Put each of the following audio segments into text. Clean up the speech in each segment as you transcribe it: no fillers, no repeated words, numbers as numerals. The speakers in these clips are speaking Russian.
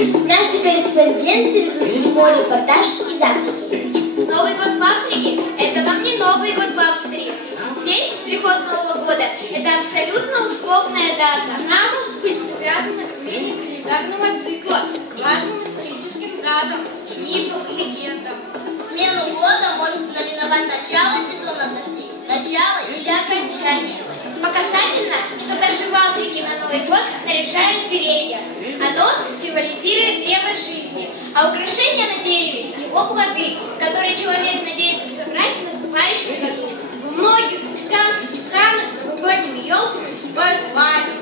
Наши корреспонденты ведут прямой репортаж из Африки. Новый год в Африке – это вам не Новый год в Австрии. Здесь приход Нового года – это абсолютно условная дата. Она может быть привязана к смене календарного цикла, к важным историческим датам, мифам и легендам. Смену года может знаменовать начало сезона дождей, начало или окончание. Показательно, что даже в Африке на Новый год наряжают деревья. Оно символизирует древо жизни, а украшения на дереве – его плоды, которые человек надеется собрать в наступающем году. В многих африканских странах новогодними елками засыпают баню.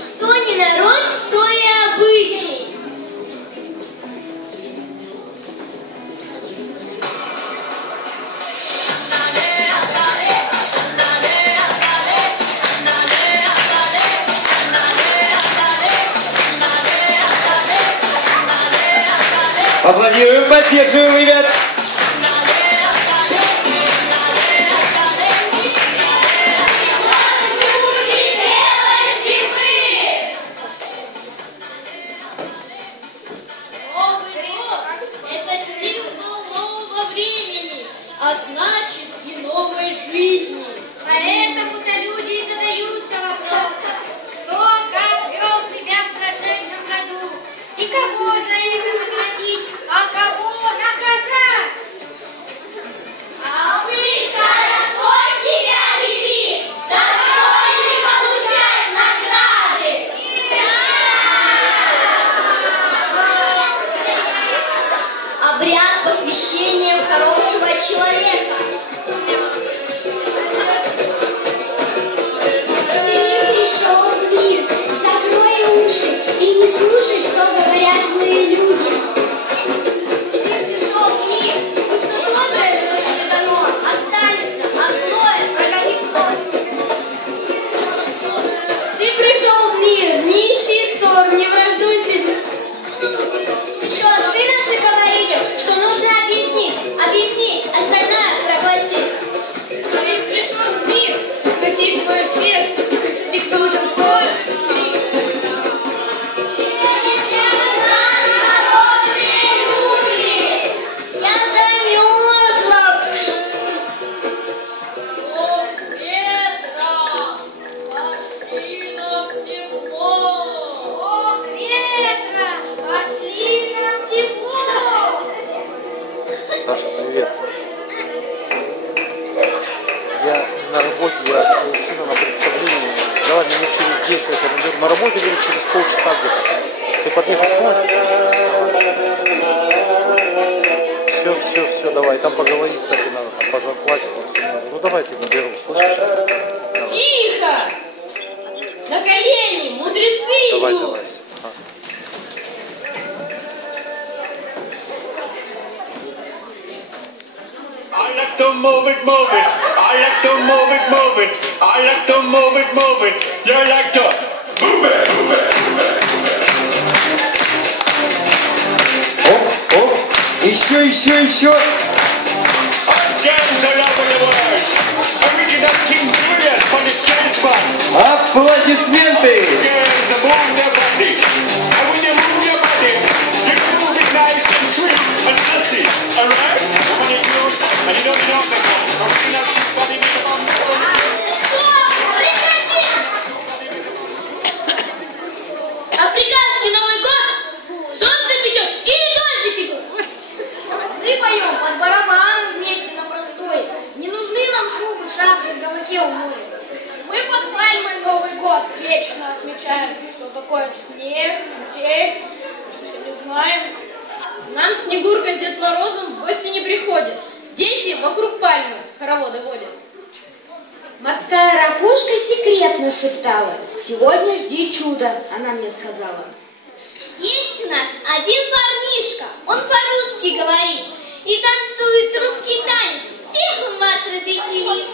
Что не народ, то и обычай. Аплодируем, поддерживаем, ребят! А значит и новой жизни. Поэтому-то люди и задаются вопросом, кто как вел себя в прошедшем году, и кого за это наградить, а кого наказать. А вы хорошо себя вели, достойны получать награды. Обряд посвящения в хорошего человека. Ты пришел в мир, закрой уши и не слушай, что говорят злые люди. Ты пришел в мир, пусть то доброе, что тебе дано, останется, а злое прогони прочь. Ты пришел в мир, не ищи ссор, не враждуй себе. Еще отцы наши говорили, что нужно объяснить, остальное проглотить. Ты пришел в мир, кати свое сердце, приходи к людям пользы. Я замерзла. Ох, ветра, пошли нам тепло. Ох, ветра, пошли нам тепло. Саша, привет. Я на работе, я у сына на представлении. Давай минут через 10, я на работе, говорю, через полчаса где-то. Ты подъехать сможешь? Все, давай. Там поговорить, кстати, надо, там по зарплате. Ну давай ты наберу, слышишь? Давай. Тихо! На колени, мудрецы Давай, идут. давай. I like to move it, move it. I like to move it, move it. I like to move it, move it. You like to move it, move it, move it. Оп, еще. Again, the love of the world. Original King Julius for the James Bond. Аплодисменты! Yes, move your body. And when you move your body, you can move it nice and sweet and sexy. Alright? When you do it, and you don't know the original King body, you come on. Африканский Новый год! Солнце печет или дождик идет? Мы поем под барабан вместе на простой. Не нужны нам шубы, шапки в гамаке у моря. Мы под пальмой Новый год вечно отмечаем, что такое снег, метель, все не знаем. Нам Снегурка с Дед Морозом в гости не приходят. Дети вокруг пальмы хороводы водят. Морская ракушка секретно шептала. Сегодня жди чуда, она мне сказала. Есть у нас один парнишка, он по-русски говорит и танцует русский танец. Всех он вас развеселит.